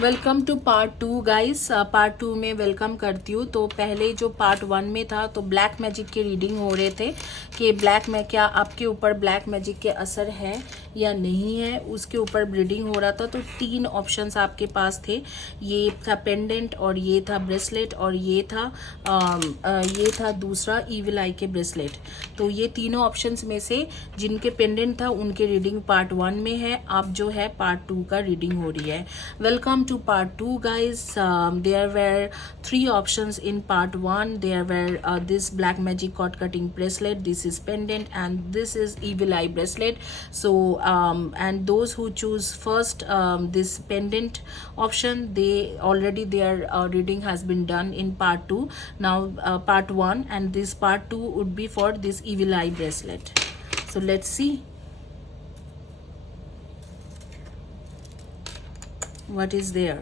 Welcome to part 2 guys. Part 2 में वेलकम करती हूँ। तो पहले जो पार्ट 1 में था तो ब्लैक मैजिक के रीडिंग हो रहे थे कि ब्लैक में क्या आपके ऊपर ब्लैक मैजिक के असर है या नहीं है, उसके ऊपर रीडिंग हो रहा था। तो 3 ऑप्शंस आपके पास थे, ये था पेंडेंट और ये था ब्रेसलेट और ये था दूसरा ईविल आई के ब्रेसलेट। तो ये तीनों ऑप्शंस में से जिनके पेंडेंट था उनके रीडिंग पार्ट 1 में है, अब जो है पार्ट 2 का रीडिंग हो रही है। Welcome to part 2 guys. There were 3 options in part 1. There were this black magic cord cutting bracelet, this is pendant, and this is evil eye bracelet. So and those who choose first this pendant option, they already their reading has been done in part 2. Now part 1 and this part 2 would be for this evil eye bracelet. So let's see what is there.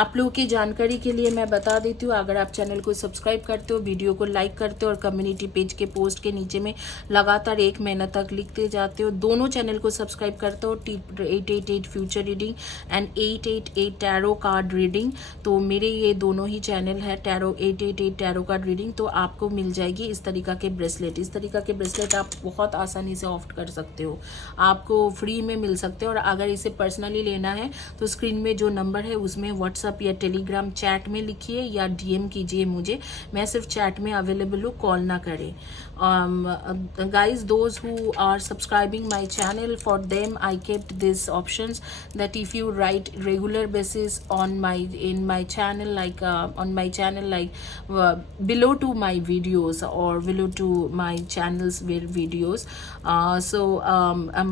आप लोगों की जानकारी के लिए मैं बता देती हूँ, अगर आप चैनल को सब्सक्राइब करते हो, वीडियो को लाइक करते हो और कम्युनिटी पेज के पोस्ट के नीचे में लगातार 1 महीना तक लिखते जाते हो, दोनों चैनल को सब्सक्राइब करते हो, 888 future reading and 888 tarot card reading, तो मेरे ये दोनों ही चैनल है टैरो 888 टैरो कार्ड रीडिंग, तो आपको मिल जाएगी इस तरीका के ब्रेसलेट। इस तरीका के ब्रेसलेट आप बहुत आसानी से ऑप्ट कर सकते हो, आपको फ्री में मिल सकते हो। और अगर इसे पर्सनली लेना है तो स्क्रीन में जो नंबर है उसमें व्हाट्सएप या टेलीग्राम चैट में लिखिए या डीएम कीजिए मुझे, मैं सिर्फ चैट में अवेलेबल हूँ, कॉल ना करें। Guys, those who are subscribing my channel, for them I kept these options that if you write regular basis on my channel, like on my channel, like below to my videos or below to my channel's videos,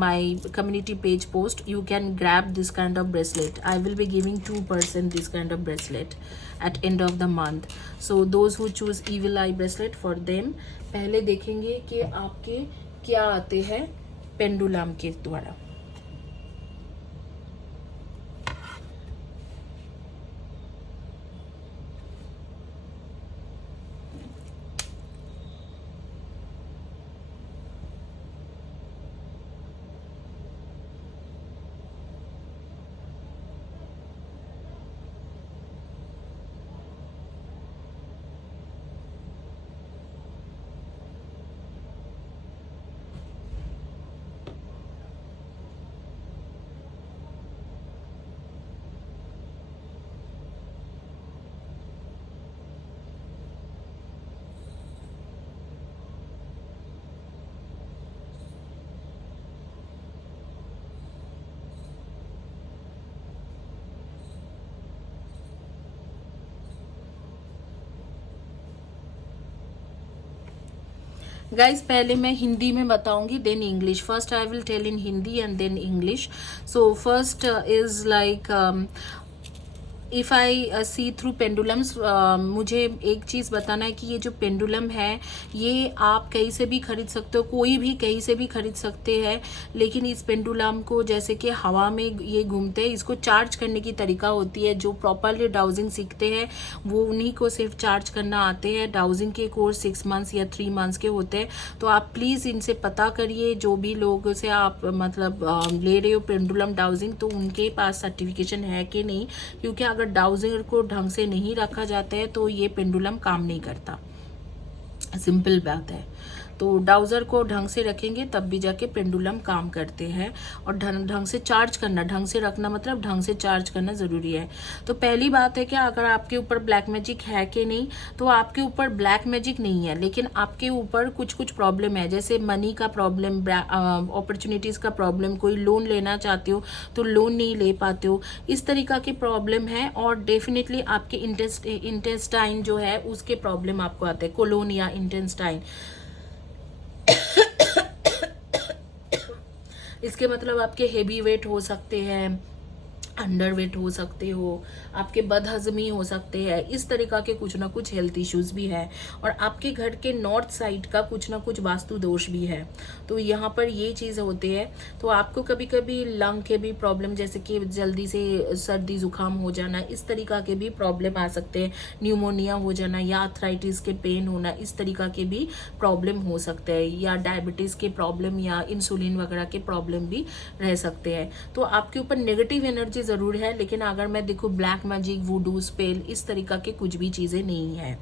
my community page post, you can grab this kind of bracelet. I will be giving 2% this kind of bracelet at end of the month. So those who choose evil eye bracelet, for them पहले देखेंगे कि आपके क्या आते हैं पेंडुलम के द्वारा। गाइज पहले मैं हिंदी में बताऊंगी, then English. First I will tell in Hindi and then English. So first is like if I see through pendulums, मुझे एक चीज़ बताना है कि ये जो पेंडुलम है ये आप कहीं से भी खरीद सकते हो, कोई भी कहीं से भी खरीद सकते हैं, लेकिन इस पेंडुलम को जैसे कि हवा में ये घूमते हैं, इसको चार्ज करने की तरीका होती है। जो प्रॉपरली डाउजिंग सीखते हैं वो उन्हीं को सिर्फ चार्ज करना आते हैं। डाउजिंग के कोर्स 6 मंथ्स या 3 मंथ्स के होते हैं। तो आप प्लीज़ इनसे पता करिए, जो भी लोग से आप मतलब ले रहे हो पेंडुलम डाउजिंग, तो उनके पास सर्टिफिकेशन है कि नहीं, क्योंकि अगर डाउजर को ढंग से नहीं रखा जाता है तो ये पेंडुलम काम नहीं करता, सिंपल बात है। तो डाउजर को ढंग से रखेंगे तब भी जाके पेंडुलम काम करते हैं। और ढंग से चार्ज करना, ढंग से रखना मतलब ढंग से चार्ज करना ज़रूरी है। तो पहली बात है कि अगर आपके ऊपर ब्लैक मैजिक है कि नहीं, तो आपके ऊपर ब्लैक मैजिक नहीं है, लेकिन आपके ऊपर कुछ कुछ प्रॉब्लम है, जैसे मनी का प्रॉब्लम, अपॉर्चुनिटीज़ का प्रॉब्लम, कोई लोन लेना चाहते हो तो लोन नहीं ले पाते हो, इस तरीका की प्रॉब्लम है। और डेफिनेटली आपके इंटेस्टाइन जो है उसके प्रॉब्लम आपको आते हैं, कोलोन या इंटेस्टाइन। इसके मतलब आपके हेवी वेट हो सकते हैं, अंडर वेट हो सकते हो, आपके बदहजमी हो सकते हैं, इस तरीका के कुछ ना कुछ हेल्थ इश्यूज भी है। और आपके घर के नॉर्थ साइड का कुछ ना कुछ वास्तु दोष भी है, तो यहाँ पर ये चीज़ होती है। तो आपको कभी कभी लंग के भी प्रॉब्लम, जैसे कि जल्दी से सर्दी जुकाम हो जाना, इस तरीका के भी प्रॉब्लम आ सकते हैं, न्यूमोनिया हो जाना या आर्थराइटिस के पेन होना, इस तरीका के भी प्रॉब्लम हो सकते हैं, या डायबिटीज़ के प्रॉब्लम या इंसुलिन वगैरह के प्रॉब्लम भी रह सकते हैं। तो आपके ऊपर नेगेटिव एनर्जी ज़रूर है, लेकिन अगर मैं देखूँ ब्लैक मैजिक, वुडू, स्पेल, इस तरीका के कुछ भी चीज़ें नहीं है।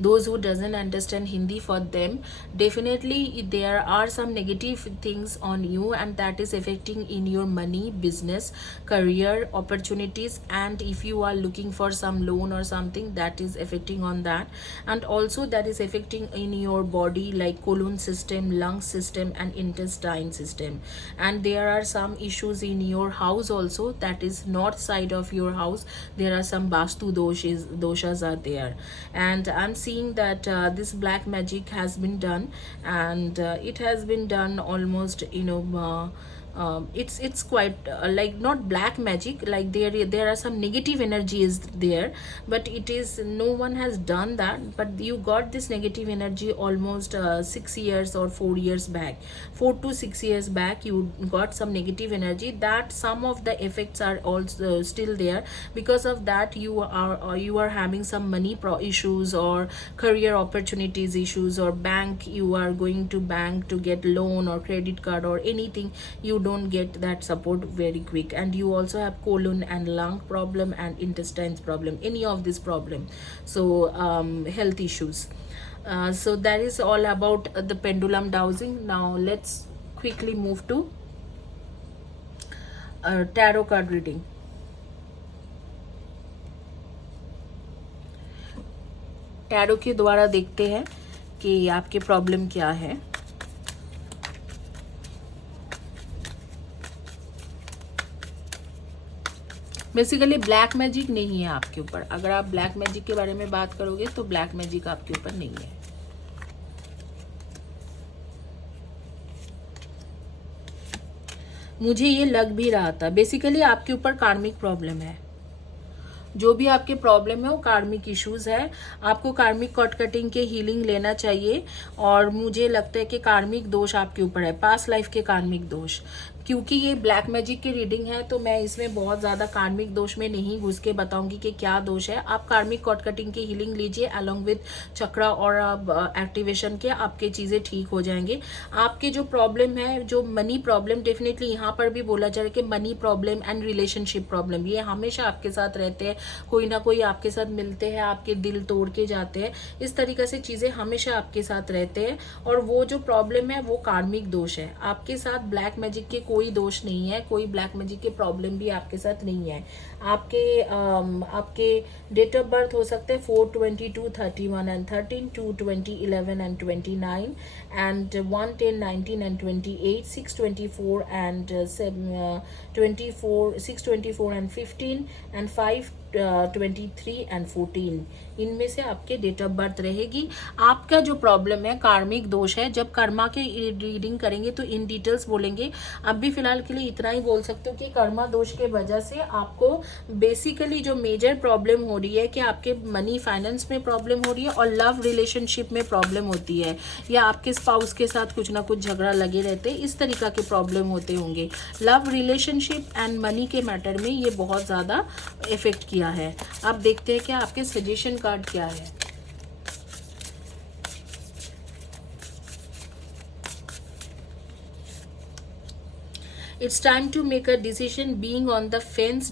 Those who doesn't understand Hindi, for them definitely there are some negative things on you, and that is affecting in your money, business, career opportunities, and if you are looking for some loan or something, that is affecting on that. And also that is affecting in your body, like colon system, lung system, and intestine system. And there are some issues in your house also, that is north side of your house, there are some vastu doshas are there. And I'm seeing that this black magic has been done, and it has been done almost, it's quite like not black magic, like there are some negative energies there, but it is, no one has done that, but you got this negative energy almost 6 years or 4 years back, 4 to 6 years back, you got some negative energy, that some of the effects are also still there. Because of that, you are having some money issues, or career opportunities issues, or bank, you are going to bank to get loan or credit card or anything, you don't get that support very quick. And you also have colon and lung problem and intestines problem, any of this problem. So health issues. So that is all about the pendulum dowsing. Now let's quickly move to tarot card reading. Tarot के द्वारा देखते हैं कि आपकी प्रॉब्लम क्या है। Basically black magic नहीं है आपके ऊपर, अगर आप ब्लैक मैजिक के बारे में बात करोगे तो ब्लैक मैजिक आपके ऊपर नहीं है। मुझे ये लग भी रहा था, बेसिकली आपके ऊपर कार्मिक प्रॉब्लम है, जो भी आपके प्रॉब्लम है वो कार्मिक इश्यूज है। आपको कार्मिक कॉट कटिंग के हीलिंग लेना चाहिए, और मुझे लगता है कि कार्मिक दोष आपके ऊपर है, पास्ट लाइफ के कार्मिक दोष। क्योंकि ये ब्लैक मैजिक की रीडिंग है तो मैं इसमें बहुत ज़्यादा कार्मिक दोष में नहीं घुस के बताऊंगी कि क्या दोष है। आप कार्मिक कॉट कटिंग की हीलिंग लीजिए अलोंग विद चक्रा और एक्टिवेशन के, आपके चीज़ें ठीक हो जाएंगे। आपके जो प्रॉब्लम है, जो मनी प्रॉब्लम, डेफिनेटली यहाँ पर भी बोला जा रहा है कि money problem and relationship problem, ये हमेशा आपके साथ रहते हैं। कोई ना कोई आपके साथ मिलते हैं, आपके दिल तोड़ के जाते हैं, इस तरीके से चीज़ें हमेशा आपके साथ रहते हैं। और वो जो प्रॉब्लम है वो कार्मिक दोष है। आपके साथ ब्लैक मैजिक के कोई दोष नहीं है, कोई ब्लैक मैजिक के प्रॉब्लम भी आपके साथ नहीं है। आपके डेट ऑफ बर्थ हो सकते हैं 4/22/31 and 13/2/2011 and 29 and 1/10/19 and 28, 6/24 and 6/24 and 15 and 5/23 and 14, इनमें से आपके डेट ऑफ बर्थ रहेगी। आपका जो प्रॉब्लम है कार्मिक दोष है। जब कर्मा के रीडिंग करेंगे तो इन डिटेल्स बोलेंगे। अब भी फिलहाल के लिए इतना ही बोल सकते हो कि कर्मा दोष के वजह से आपको बेसिकली जो मेजर प्रॉब्लम हो रही है कि आपके मनी फाइनेंस में प्रॉब्लम हो रही है, और लव रिलेशनशिप में प्रॉब्लम होती है, या आपके स्पाउस के साथ कुछ ना कुछ झगड़ा लगे रहते हैं, इस तरीका के प्रॉब्लम होते होंगे। लव रिलेशनशिप एंड मनी के मैटर में ये बहुत ज़्यादा इफेक्ट किया है। अब देखते हैं कि आपके सजेशन कार्ड क्या है। It's time to make a decision. Being on the fence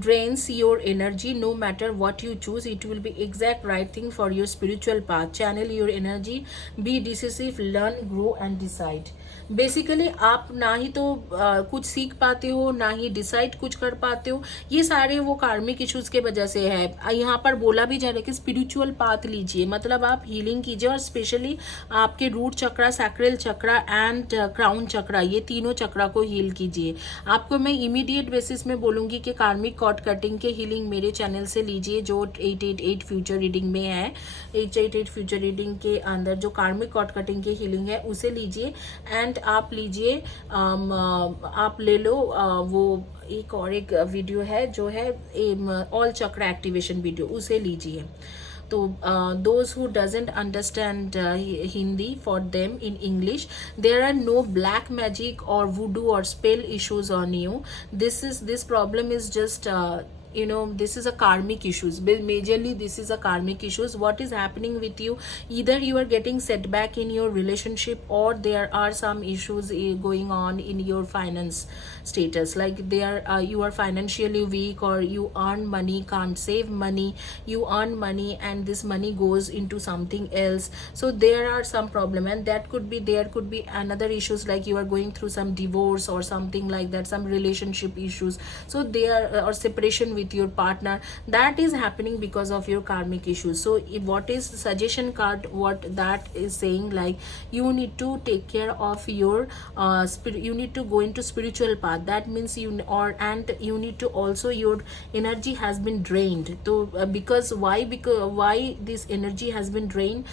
drains your energy. No matter what you choose, it will be exact right thing for your spiritual path. Channel your energy, be decisive, learn, grow and decide. Basically आप ना ही तो कुछ सीख पाते हो, ना ही डिसाइड कुछ कर पाते हो। ये सारे वो कार्मिक इश्यूज के वजह से है। यहाँ पर बोला भी जा रहा है कि स्पिरिचुअल पाथ लीजिए, मतलब आप हीलिंग कीजिए, और स्पेशली आपके root chakra, sacral chakra and crown chakra, ये तीनों चक्रा को हील कीजिए। आपको मैं इमीडिएट बेसिस में बोलूँगी कि कार्मिक कार्मिक कॉर्ड कटिंग के हीलिंग मेरे चैनल से लीजिए, जो 888 फ्यूचर रीडिंग में है। 888 फ्यूचर रीडिंग के अंदर जो कार्मिक कॉर्ड कटिंग की हीलिंग है उसे लीजिए। एंड आप लीजिए, आप ले लो वो एक और एक वीडियो है जो है ऑल चक्र एक्टिवेशन वीडियो, उसे लीजिए। तो those who doesn't understand Hindi, for them in English, there are no black magic or voodoo or spell issues on you. This problem is just this is a karmic issues. Majorly this is a karmic issues. What is happening with you? Either you are getting setback in your relationship, or there are some issues going on in your finance status, like you are financially weak, or you earn money, can't save money, you earn money and this money goes into something else. So there are some problem, and there could be another issues, like you are going through some divorce or something like that, some relationship issues. So there or separation with your partner, that is happening because of your karmic issues. So what is suggestion card, what that is saying, like you need to take care of your you need to go into spiritual path. That means and you need to also, your energy has been drained. So because why this energy has been drained?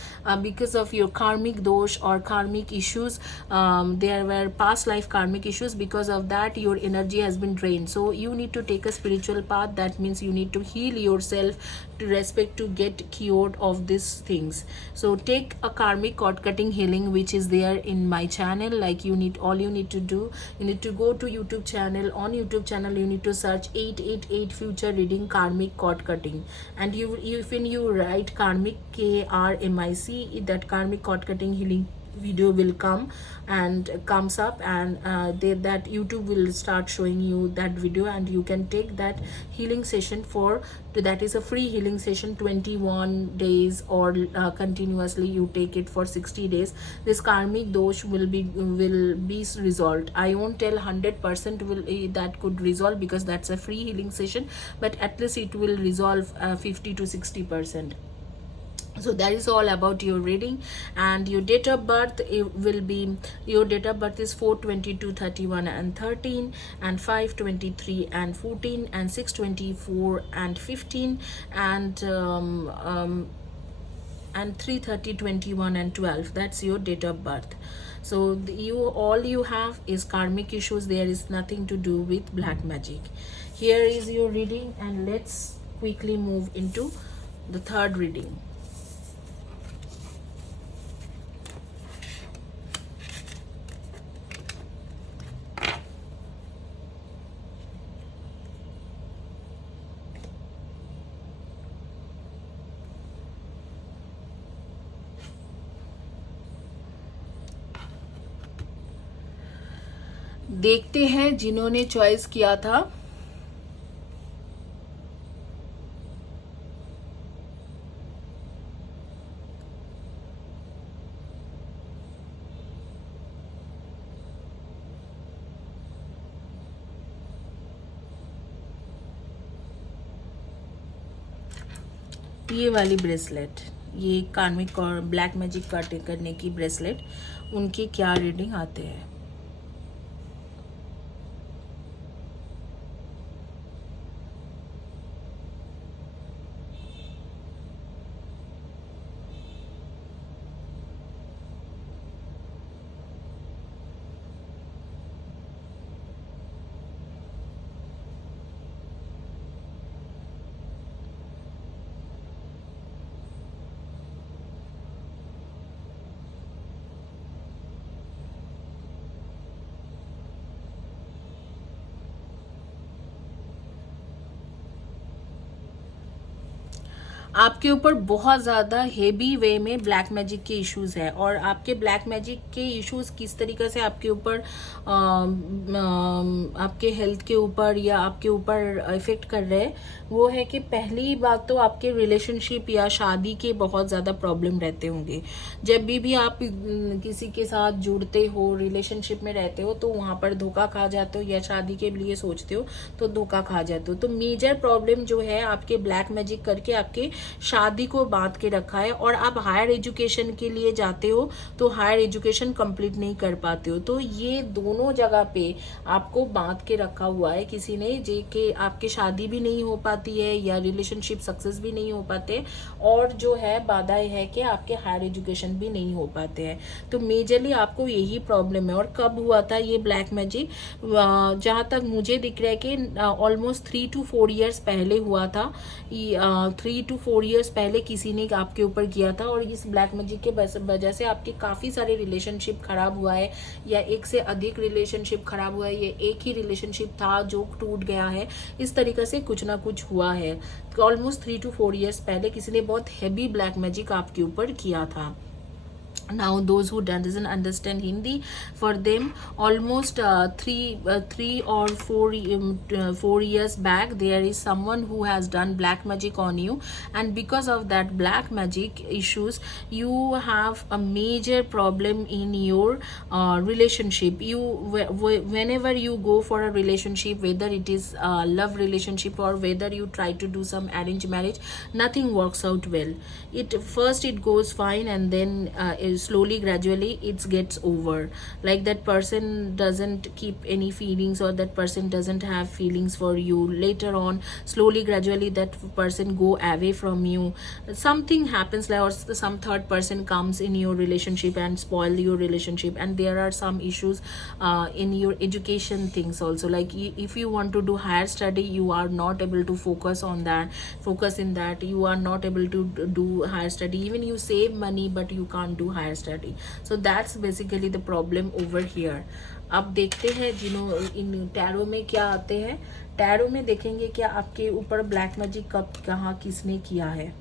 Because of your karmic dosh or karmic issues. There were past life karmic issues. Because of that your energy has been drained. So you need to take a spiritual path. That means you need to heal yourself to respect, to get cured of these things. So take a karmic cord cutting healing, which is there in my channel. Like all you need to do, you need to go to YouTube channel. On YouTube channel you need to search 888 future reading karmic cord cutting, and when you write karmic, KRMIC, that karmic cord cutting healing video will come and comes up, and that YouTube will start showing you that video, and you can take that healing session that is a free healing session, 21 days, or continuously you take it for 60 days. This karmic dosh will be resolved. I won't tell 100% that could resolve, because that's a free healing session, but at least it will resolve 50 to 60%. So that is all about your reading. And your date of birth, your date of birth is 4/22, 31 and 13, and 5/23 and 14, and 6/24 and 15, and 3/30, 21 and 12. That's your date of birth. So all you have is karmic issues. There is nothing to do with black magic. Here is your reading, and let's quickly move into the third reading. देखते हैं जिन्होंने चॉइस किया था। ये वाली ब्रेसलेट, ये कार्मिक और ब्लैक मैजिक करने की ब्रेसलेट, उनकी क्या रीडिंग आते हैं। आपके ऊपर बहुत ज़्यादा हेवी वे में ब्लैक मैजिक के इश्यूज है, और आपके ब्लैक मैजिक के इश्यूज किस तरीके से आपके ऊपर आपके हेल्थ के ऊपर या आपके ऊपर इफेक्ट कर रहे हैं, वो है कि पहली बात तो आपके रिलेशनशिप या शादी के बहुत ज़्यादा प्रॉब्लम रहते होंगे। जब भी आप किसी के साथ जुड़ते हो, रिलेशनशिप में रहते हो, तो वहाँ पर धोखा खा जाते हो, या शादी के लिए सोचते हो तो धोखा खा जाते हो। तो मेजर प्रॉब्लम जो है आपके ब्लैक मैजिक करके आपके शादी को बांध के रखा है, और आप हायर एजुकेशन के लिए जाते हो तो हायर एजुकेशन कंप्लीट नहीं कर पाते हो। तो ये दोनों जगह पे आपको बांध के रखा हुआ है किसी ने, जे के आपकी शादी भी नहीं हो पाती है या रिलेशनशिप सक्सेस भी नहीं हो पाते, और जो है बाधाएं है कि आपके हायर एजुकेशन भी नहीं हो पाते हैं। तो मेजरली आपको यही प्रॉब्लम है। और कब हुआ था ये ब्लैक मैजिक? जहाँ तक मुझे दिख रहा है कि ऑलमोस्ट 3 to 4 ईयर्स पहले हुआ था। 3 to 4 ईयर्स पहले किसी ने आपके ऊपर किया था, और इस ब्लैक मैजिक के वजह से आपके काफ़ी सारे रिलेशनशिप खराब हुआ है, या एक से अधिक रिलेशनशिप खराब हुआ है, या एक ही रिलेशनशिप था जो टूट गया है। इस तरीके से कुछ ना कुछ हुआ है। ऑलमोस्ट 3 to 4 ईयर्स पहले किसी ने बहुत हैवी ब्लैक मैजिक आपके ऊपर किया था। Now those who doesn't understand Hindi, for them almost 3 or 4 years back there is someone who has done black magic on you, and because of that black magic issues you have a major problem in your relationship. You whenever you go for a relationship, whether it is a love relationship or whether you try to do some arranged marriage, nothing works out well. It goes fine, and then slowly gradually it gets over, like that person doesn't keep any feelings, or that person doesn't have feelings for you. Later on, slowly gradually that person go away from you. Something happens, like, or some third person comes in your relationship and spoil your relationship. And there are some issues in your education things also, like if you want to do higher study, you are not able to focus in that. You are not able to do higher study. Even you save money, but you can't do higher study. So that's basically the problem over here. अब देखते हैं जिन्हों इन टैरो में क्या आते हैं। टैरो में देखेंगे क्या आपके ऊपर ब्लैक मैजिक कब कहाँ किसने किया है।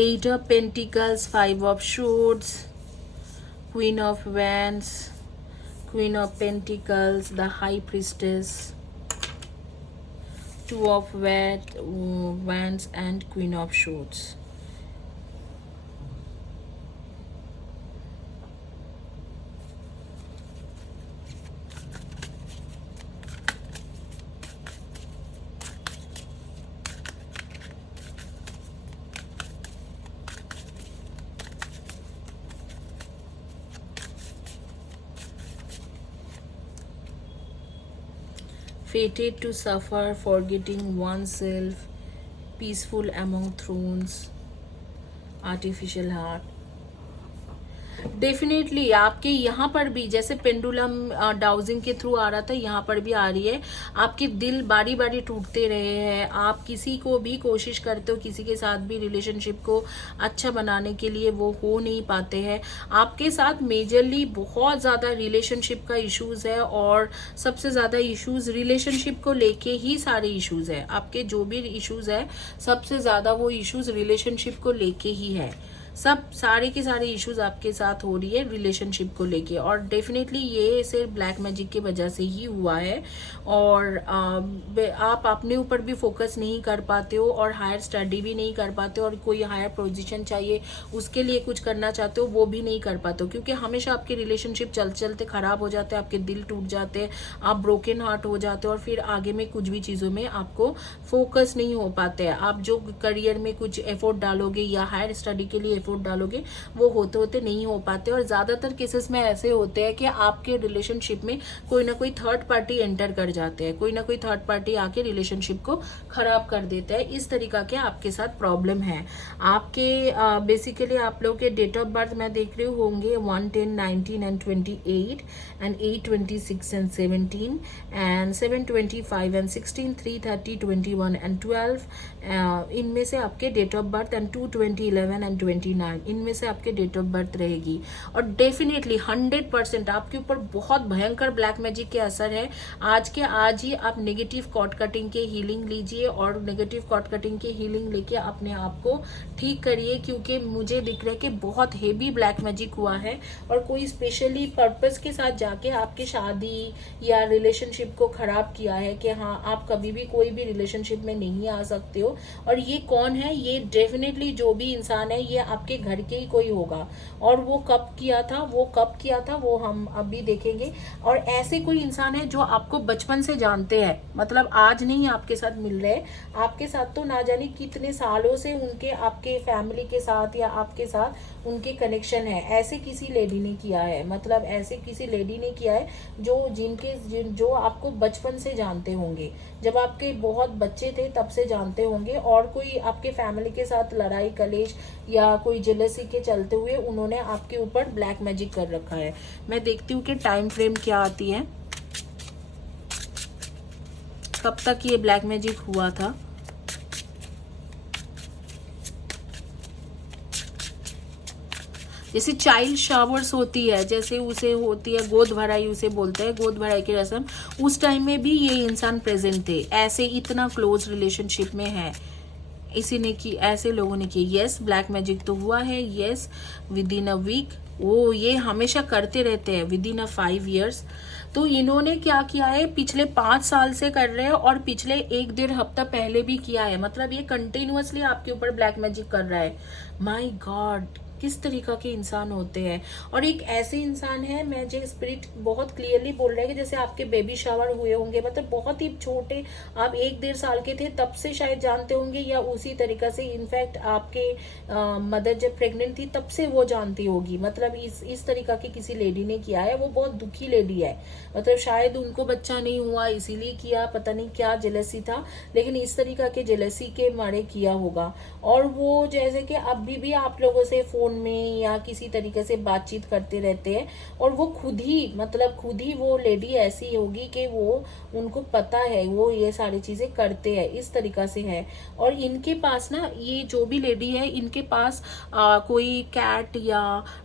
Eight of Pentacles, Five of Swords, Queen of Wands, Queen of Pentacles, the High Priestess, Two of Wands, and Queen of Swords. Fated to suffer, forgetting oneself, peaceful among thrones, artificial heart. Definitely आपके यहाँ पर भी जैसे pendulum dowsing के थ्रू आ रहा था, यहाँ पर भी आ रही है। आपके दिल बारी बारी टूटते रहे हैं। आप किसी को भी कोशिश करते हो, किसी के साथ भी रिलेशनशिप को अच्छा बनाने के लिए, वो हो नहीं पाते हैं। आपके साथ मेजरली बहुत ज़्यादा रिलेशनशिप का इश्यूज है, और सबसे ज़्यादा इश्यूज रिलेशनशिप को लेके ही सारे इश्यूज है। आपके जो भी इश्यूज है, सबसे ज़्यादा वो इश्यूज रिलेशनशिप को लेके ही है। सब सारे के सारे इश्यूज आपके साथ हो रही है रिलेशनशिप को लेके, और डेफिनेटली ये सिर्फ ब्लैक मैजिक की वजह से ही हुआ है। और आप अपने ऊपर भी फोकस नहीं कर पाते हो, और हायर स्टडी भी नहीं कर पाते हो, और कोई हायर पोजीशन चाहिए उसके लिए कुछ करना चाहते हो वो भी नहीं कर पाते हो, क्योंकि हमेशा आपके रिलेशनशिप चलते चलते खराब हो जाते हैं, आपके दिल टूट जाते हैं, आप ब्रोकन हार्ट हो जाते हो, और फिर आगे में कुछ भी चीज़ों में आपको फोकस नहीं हो पाते हैं। आप जो करियर में कुछ एफर्ट डालोगे या हायर स्टडी के लिए एफर्ट डालोगे, वो होते होते नहीं हो पाते। और ज़्यादातर केसेस में ऐसे होते हैं कि आपके रिलेशनशिप में कोई ना कोई थर्ड पार्टी एंटर कर जाते हैं, कोई ना कोई थर्ड पार्टी आके रिलेशनशिप को खराब कर देता है। इस तरीका के आपके साथ प्रॉब्लम है। आपके बेसिकली आप लोग के डेट ऑफ बर्थ मैं देख रही हूँ होंगे 1, 10, 19 and 28 and 8, 26 and 17 and 7, 25 and 16, 3, 30, 21 and 12 इनमें से आपके डेट ऑफ बर्थ एंड 2, 20, 11 and 20 89, इनमें से आपके डेट ऑफ बर्थ रहेगी। और डेफिनेटली 100% आपके ऊपर बहुत भयंकर ब्लैक मैजिक के असर है। आज के आज ही आप नेगेटिव कॉर्ड कटिंग के हीलिंग लीजिए और नेगेटिव कॉर्ड कटिंग के हीलिंग लेके अपने आप को ठीक करिए, क्योंकि मुझे दिख रहा है कि बहुत हेवी ब्लैक मैजिक हुआ है और कोई स्पेशली पर्पस के साथ जाके आपकी शादी या रिलेशनशिप को खराब किया है कि हाँ आप कभी भी कोई भी रिलेशनशिप में नहीं आ सकते हो। और ये कौन है? ये डेफिनेटली जो भी इंसान है ये आपके घर के ही कोई होगा। और वो कब किया था वो हम अभी देखेंगे। और ऐसे कोई इंसान है जो आपको बचपन से जानते हैं, मतलब आज नहीं आपके साथ मिल रहे, आपके साथ तो ना जाने कितने सालों से उनके आपके फैमिली के साथ या आपके साथ उनके कनेक्शन है। ऐसे किसी लेडी ने किया है, मतलब ऐसे किसी लेडी ने किया है जो आपको बचपन से जानते होंगे, जब आपके बहुत बच्चे थे तब से जानते होंगे। और कोई आपके फैमिली के साथ लड़ाई कलेश या कोई जेलसी के चलते हुए उन्होंने आपके ऊपर ब्लैक मैजिक कर रखा है। मैं देखती हूँ कि टाइम फ्रेम क्या आती है, कब तक ये ब्लैक मैजिक हुआ था। जैसे चाइल्ड शावर्स होती है, जैसे उसे होती है गोद भराई, उसे बोलते हैं गोद भराई की रस्म, उस टाइम में भी ये इंसान प्रेजेंट थे। ऐसे इतना क्लोज रिलेशनशिप में है, इसी ने की, ऐसे लोगों ने की। यस ब्लैक मैजिक तो हुआ है। Yes within a week, वो ये हमेशा करते रहते हैं विद इन अ 5 years। तो इन्होंने क्या किया है, पिछले 5 साल से कर रहे हैं और पिछले 1-1.5 हफ्ता पहले भी किया है। मतलब ये कंटिन्यूअसली आपके ऊपर ब्लैक मैजिक कर रहा है। माय गॉड, किस तरीका के इंसान होते हैं। और एक ऐसे इंसान है, मैं जो स्पिरिट बहुत क्लियरली बोल रहा है कि जैसे आपके बेबी शावर हुए होंगे, मतलब बहुत ही छोटे, आप 1-1.5 साल के थे तब से शायद जानते होंगे, या उसी तरीका से इनफैक्ट आपके मदर जब प्रेग्नेंट थी तब से वो जानती होगी। मतलब इस तरीका की किसी लेडी ने किया है। वो बहुत दुखी लेडी है, मतलब शायद उनको बच्चा नहीं हुआ इसीलिए किया, पता नहीं क्या जेलसी था, लेकिन इस तरीका के जेलसी के मारे किया होगा। और वो जैसे कि अभी भी आप लोगों से फोन में या किसी तरीके से बातचीत करते रहते हैं, और वो खुद ही वो लेडी ऐसी होगी कि वो उनको पता है वो ये सारी चीजें करते हैं, इस तरीका से है। और इनके पास ना, ये जो भी लेडी है इनके पास कोई कैट या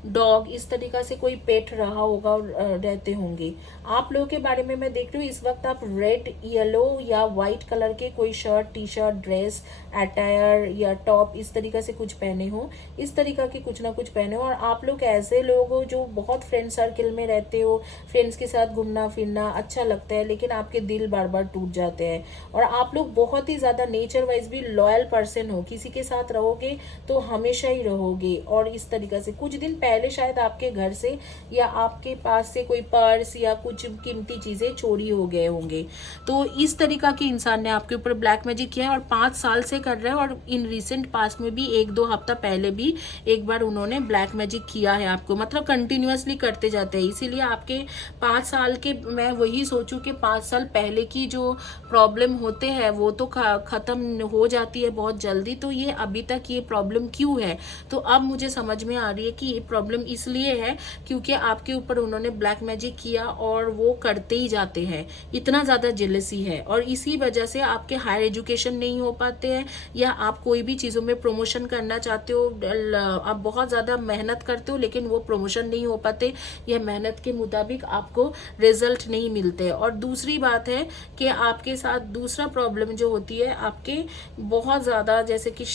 डॉग इस तरीका से कोई पेट रहा होगा, रहते होंगे। आप लोगों के बारे में मैं देख रही हूँ इस वक्त आप रेड, येलो या व्हाइट कलर के कोई shirt, T shirt, dress, attire या टॉप इस तरीका से कुछ पहने हो, इस तरीका के कुछ ना कुछ पहने हो। और आप लोग ऐसे लोग हो जो बहुत फ्रेंड सर्कल में रहते हो, फ्रेंड्स के साथ घूमना फिरना अच्छा लगता है, लेकिन आपके दिल बार बार टूट जाते हैं। और आप लोग बहुत ही ज्यादा नेचर वाइज भी लॉयल पर्सन हो, किसी के साथ रहोगे तो हमेशा ही रहोगे। और इस तरीका से कुछ दिन पहले शायद आपके घर से या आपके पास से कोई पर्स या कुछ कीमती चीजें चोरी हो गए होंगे। तो इस तरीका के इंसान ने आपके ऊपर ब्लैक मैजिक किया है और 5 साल से कर रहे हैं। और इन रिसेंट पास्ट में भी 1-2 हफ्ता पहले भी एक बार उन्होंने ब्लैक मैजिक किया है आपको, मतलब कंटिन्यूअसली करते जाते हैं। इसीलिए आपके 5 साल के, मैं वही सोचूं कि 5 साल पहले की जो प्रॉब्लम होते हैं वो तो खत्म हो जाती है बहुत जल्दी। तो ये अभी तक ये प्रॉब्लम क्यों है, तो अब मुझे समझ में आ रही है कि ये प्रॉब्लम इसलिए है क्योंकि आपके ऊपर उन्होंने ब्लैक मैजिक किया और वो करते ही जाते हैं, इतना ज्यादा जेलसी है। और इसी वजह से आपके हायर एजुकेशन नहीं हो पाते हैं, या आप कोई भी चीजों में प्रमोशन करना चाहते हो, आप बहुत ज्यादा मेहनत करते हो लेकिन वो प्रमोशन नहीं हो पाते, या मेहनत के मुताबिक आपको रिजल्ट नहीं मिलते। और दूसरी बात है कि आपके साथ दूसरा प्रॉब्लम जो होती है आपके बहुत ज्यादा, जैसे कि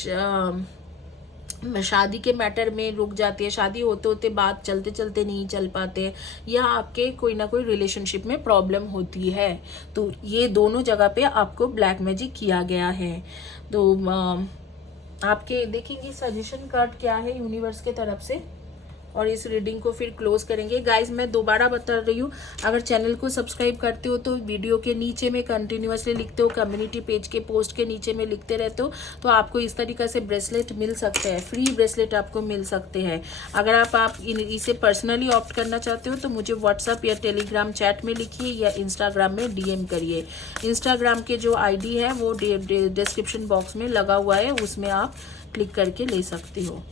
शादी के मैटर में रुक जाती है, शादी होते होते बात चलते चलते नहीं चल पाते, या आपके कोई ना कोई रिलेशनशिप में प्रॉब्लम होती है। तो ये दोनों जगह पे आपको ब्लैक मैजिक किया गया है। तो आपके देखेंगे सजेशन कार्ड क्या है यूनिवर्स के तरफ से, और इस रीडिंग को फिर क्लोज करेंगे। गाइज मैं दोबारा बता रही हूँ, अगर चैनल को सब्सक्राइब करते हो तो वीडियो के नीचे में कंटिन्यूअसली लिखते हो, कम्युनिटी पेज के पोस्ट के नीचे में लिखते रहते हो, तो आपको इस तरीके से ब्रेसलेट मिल सकते हैं, फ्री ब्रेसलेट आपको मिल सकते हैं। अगर आप इसे पर्सनली ऑप्ट करना चाहते हो तो मुझे व्हाट्सअप या टेलीग्राम चैट में लिखिए या इंस्टाग्राम में DM करिए। इंस्टाग्राम के जो ID है वो डिस्क्रिप्शन बॉक्स में लगा हुआ है, उसमें आप क्लिक करके ले सकते हो।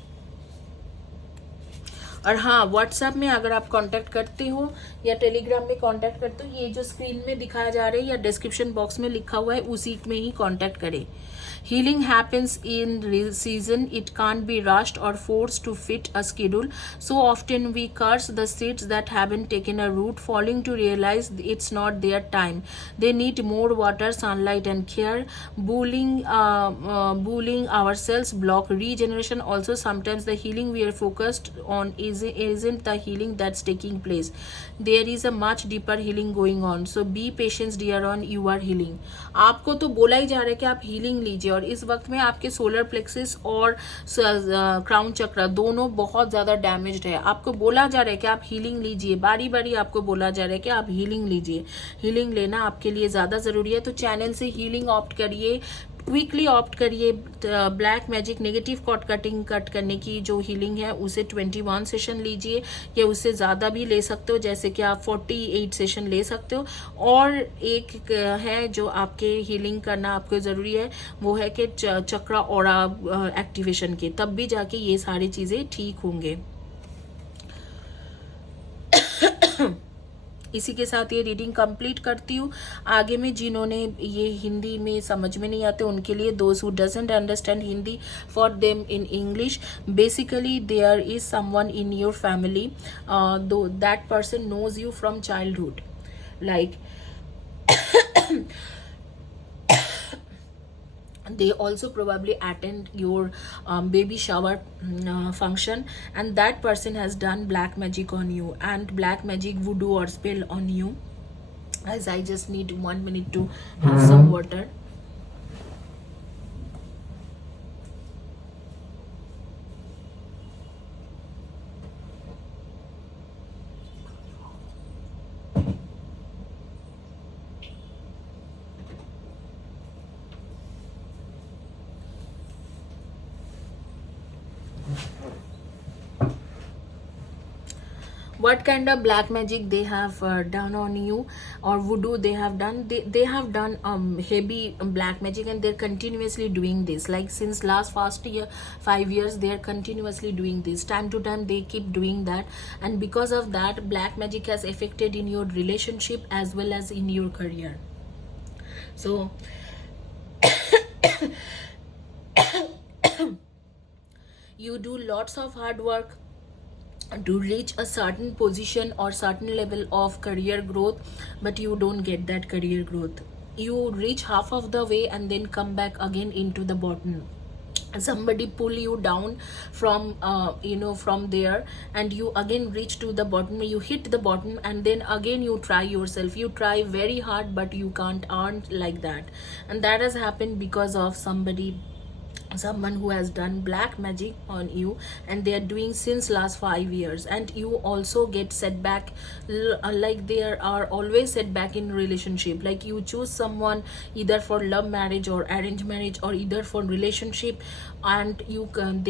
और हाँ, व्हाट्सएप में अगर आप कांटेक्ट करते हो या टेलीग्राम में कांटेक्ट करते हो, ये जो स्क्रीन में दिखाया जा रहा है या डिस्क्रिप्शन बॉक्स में लिखा हुआ है उसी में ही कांटेक्ट करें. Healing happens in season. It can't be rushed or forced to fit a schedule. So often we curse the seeds that haven't taken a root, failing to realize it's not their time. They need more water, sunlight, and care. Bullying ourselves block regeneration. Also, sometimes the healing we are focused on isn't the healing that's taking place. There is a much deeper healing going on. So be patient, dear. On you are healing. आपको तो बोला ही जा रहा है कि आप हीलिंग लीजिए, और इस वक्त में आपके सोलर प्लेक्सिस और क्राउन चक्र दोनों बहुत ज़्यादा डैमेज्ड है. आपको बोला जा रहा है कि आप हीलिंग लीजिए, बारी बारी आपको बोला जा रहा है कि आप हीलिंग लीजिए. हीलिंग लेना आपके लिए ज़्यादा ज़रूरी है. तो चैनल से हीलिंग ऑप्ट करिए, क्विकली ऑप्ट करिए. Black magic negative cord cutting cut करने की जो हीलिंग है उसे 21 सेशन लीजिए, या उससे ज़्यादा भी ले सकते हो, जैसे कि आप 48 सेशन ले सकते हो. और एक है जो आपके हीलिंग करना आपको ज़रूरी है, वो है कि चक्रा ऑरा एक्टिवेशन के, तब भी जाके ये सारी चीज़ें ठीक होंगे. इसी के साथ ये रीडिंग कंप्लीट करती हूँ. आगे में जिन्होंने ये हिंदी में समझ में नहीं आते उनके लिए, those who doesn't understand Hindi, for them in English. Basically there is someone in your family, though that person knows you from childhood, like they also probably attend your baby shower function, and that person has done black magic on you, and black magic voodoo or spell on you. As I just need 1 minute to have some water. What kind of black magic they have done on you, or voodoo they have done? They have done heavy black magic, and they're continuously doing this, like since last 5 years they are continuously doing this. Time to time they keep doing that, and because of that black magic has affected in your relationship as well as in your career. So you do lots of hard work to reach a certain position or certain level of career growth, but you don't get that career growth. You reach half of the way and then come back again into the bottom. Somebody pull you down from from there, and you again reach to the bottom. You hit the bottom and then again you try yourself. You try very hard, but you can't earn like that, and that has happened because of someone who has done black magic on you, and they are doing since last 5 years. And you also get setback, like there are always setback in relationship, like you choose someone either for love marriage or arranged marriage, or either for relationship, and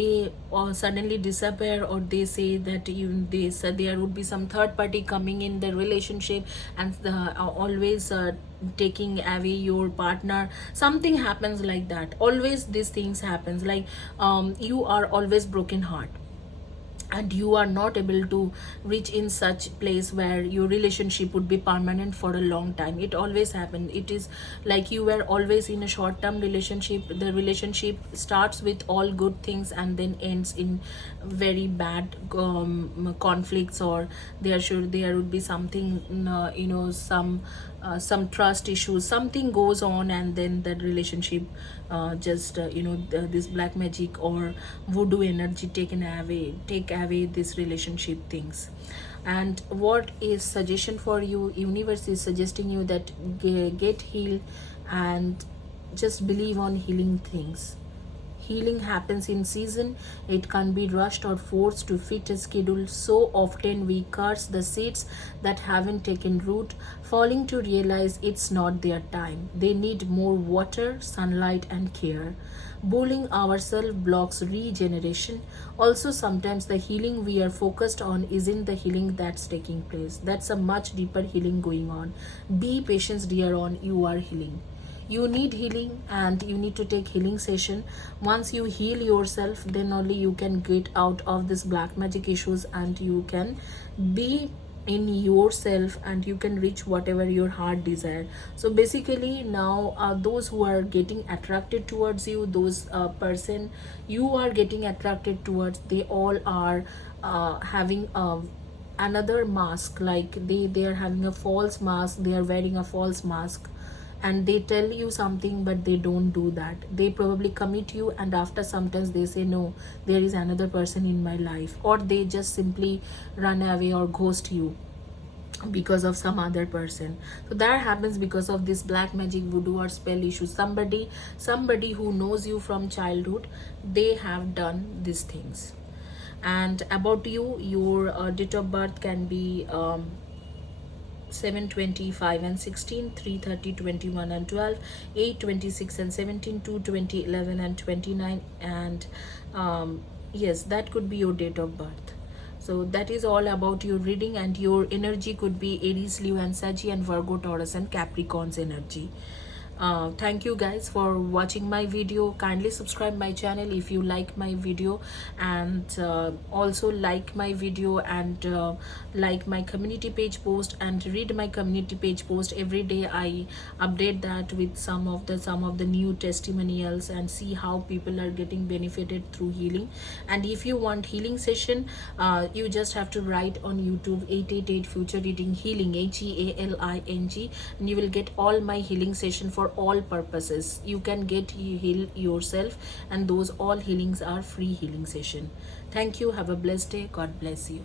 they suddenly disappear, or they say that they said there would be some third party coming in the relationship, and always taking away your partner. Something happens like that. Always these things happens, like you are always broken heart, and you are not able to reach in such place where your relationship would be permanent for a long time. It always happens. It is like you were always in a short term relationship. The relationship starts with all good things and then ends in very bad conflicts, or there would be something some trust issues, something goes on, and then that relationship this black magic or voodoo energy take away this relationship things. And what is suggestion for you? Universe is suggesting you that get healed and just believe on healing things. Healing happens in season. It can't be rushed or forced to fit a schedule. So often we curse the seeds that haven't taken root, failing to realize it's not their time. They need more water, sunlight, and care. Bullying ourselves blocks regeneration. Also, sometimes the healing we are focused on isn't the healing that's taking place. That's a much deeper healing going on. Be patient, dear, on you are healing. You need healing and you need to take healing session. Once you heal yourself, then only you can get out of this black magic issues, and you can be in yourself, and you can reach whatever your heart desire. So basically now, those who are getting attracted towards you, those person you are getting attracted towards, they all are having another mask. Like they are having a false mask, they are wearing a false mask, and they tell you something but they don't do that. They probably commit you, and after sometimes they say no, there is another person in my life, or they just simply run away or ghost you because of some other person. So that happens because of this black magic, voodoo or spell issue. Somebody who knows you from childhood, they have done these things. And about you, your date of birth can be 7, 25 and 16, 3, 30, 21 and 12, 8, 26 and 17, 2, 20, 11 and 29, and yes, that could be your date of birth. So that is all about your reading, and your energy could be Aries, Leo and Saggy, and Virgo, Taurus and Capricorn's energy. Thank you guys for watching my video. Kindly subscribe my channel if you like my video, and also like my video, and like my community page post, and read my community page post. Every day I update that with some of the new testimonials, and see how people are getting benefited through healing. And if you want healing session, you just have to write on YouTube 888 future reading healing, HEALING, and you will get all my healing session for all purposes. You can get heal yourself, and those all healings are free healing session. Thank you. Have a blessed day. God bless you.